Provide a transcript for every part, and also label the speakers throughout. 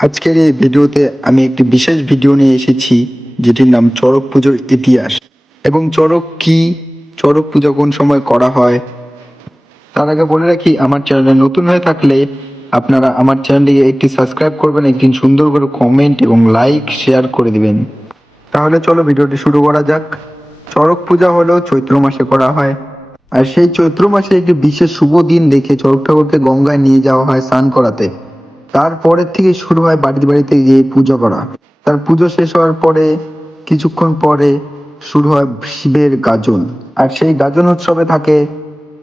Speaker 1: আজকের এই ভিডিওতে আমি একটি বিশেষ ভিডিও নিয়ে এসেছি, যেটির নাম চড়ক পুজোর ইতিহাস। এবং চড়ক কি? চড়ক পুজো কোন সময় করা হয়? তার আগে বলে রাখি, আমার চ্যানেলে নতুন হয়ে থাকলে আপনারা আমার চ্যানেলটিকে একটি সাবস্ক্রাইব করবেন একটি সুন্দর করে কমেন্ট এবং লাইক শেয়ার করে দিবেন। তাহলে চলো ভিডিওটি শুরু করা যাক। চড়ক পূজা হলো চৈত্র মাসে করা হয়। আর সেই চৈত্র মাসে একটি বিশেষ শুভ দিন দেখে চড়ক ঠাকুরকে গঙ্গায় নিয়ে যাওয়া হয় স্নান করাতে। তারপরের থেকে শুরু হয় বাড়িতে বাড়িতে গিয়ে পুজো করা। তার পুজো শেষ হওয়ার পরে, কিছুক্ষণ পরে শুরু হয় শিবের গাজন। আর সেই গাজন উৎসবে থাকে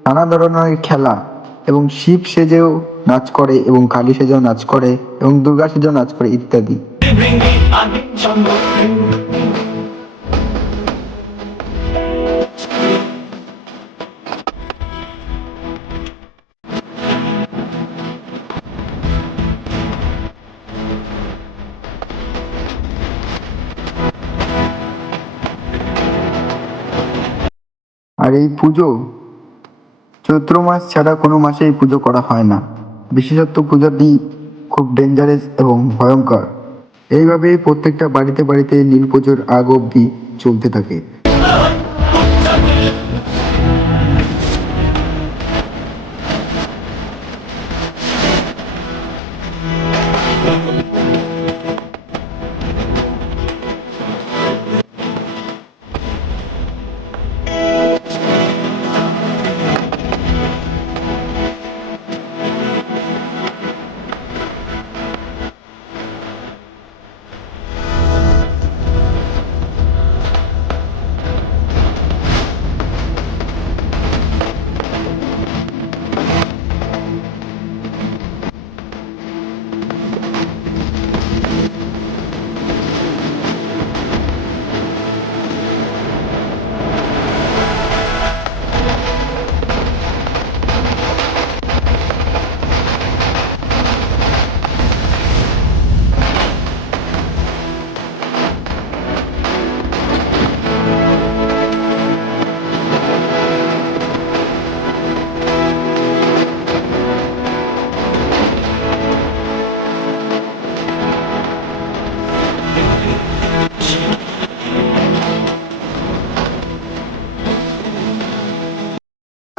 Speaker 1: নানা ধরনের খেলা এবং শিব সেজেও নাচ করে এবং কালী সেজেও নাচ করে এবং দুর্গা সেজেও নাচ করে ইত্যাদি। আর এই পুজো চৈত্র মাস ছাড়া কোনো মাসে এই পুজো করা হয় না। বিশেষত পূজাটি খুব ডেঞ্জারাস এবং ভয়ঙ্কর। এইভাবেই প্রত্যেকটা বাড়িতে বাড়িতে নীল পুজোর আগ অবধি চলতে থাকে।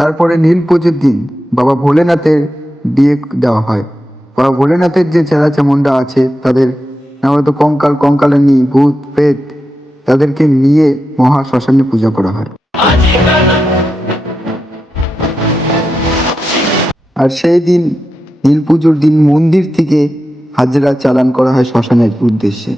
Speaker 1: তারপরে নীল পুজোর দিন, বাবা ভোলেনাথের বিয়ে দেওয়া হয়। বাবা ভোলেনাথের যে চেলা চামুন্ডা আছে, তাদের নাম হয়তো কঙ্কাল, কঙ্কালিনী, ভূত, প্রেত, তাদেরকে নিয়ে মহা শ্মশানে পূজা করা হয়। আর সেই দিন, নীল পুজোর দিন মন্দির থেকে হাজরা চালান করা হয় শ্মশানের উদ্দেশ্যে।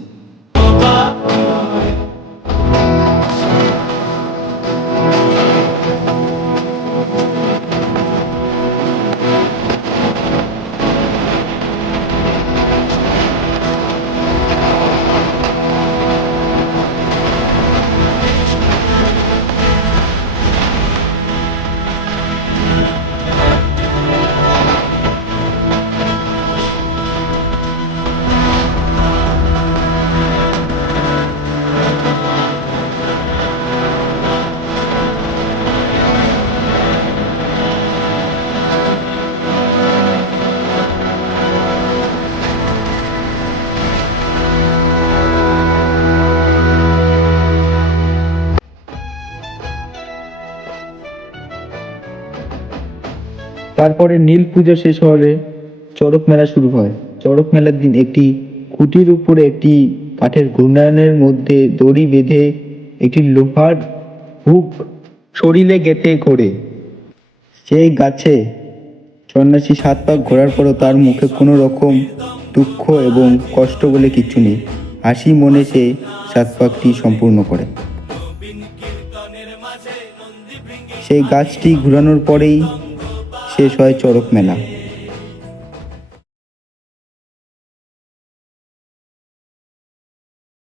Speaker 1: তারপরে নীল পুজো শেষ হলে চড়ক মেলা শুরু হয়। চড়ক মেলার দিন একটি খুঁটির উপরে একটি কাঠের ঘূর্ণায়নের মধ্যে দড়ি বেঁধে একটি লোহার হুক শরীরে গেঁথে ঘোরে। সেই গাছে সন্ন্যাসী সাত পাক ঘোরার পরও তার মুখে কোনো রকম দুঃখ এবং কষ্ট বলে কিচ্ছু নেই। হাসি মনে সে সাত পাকটি সম্পূর্ণ করে। সেই গাছটি ঘুরানোর পরেই শেষ হয় চড়ক মেলা।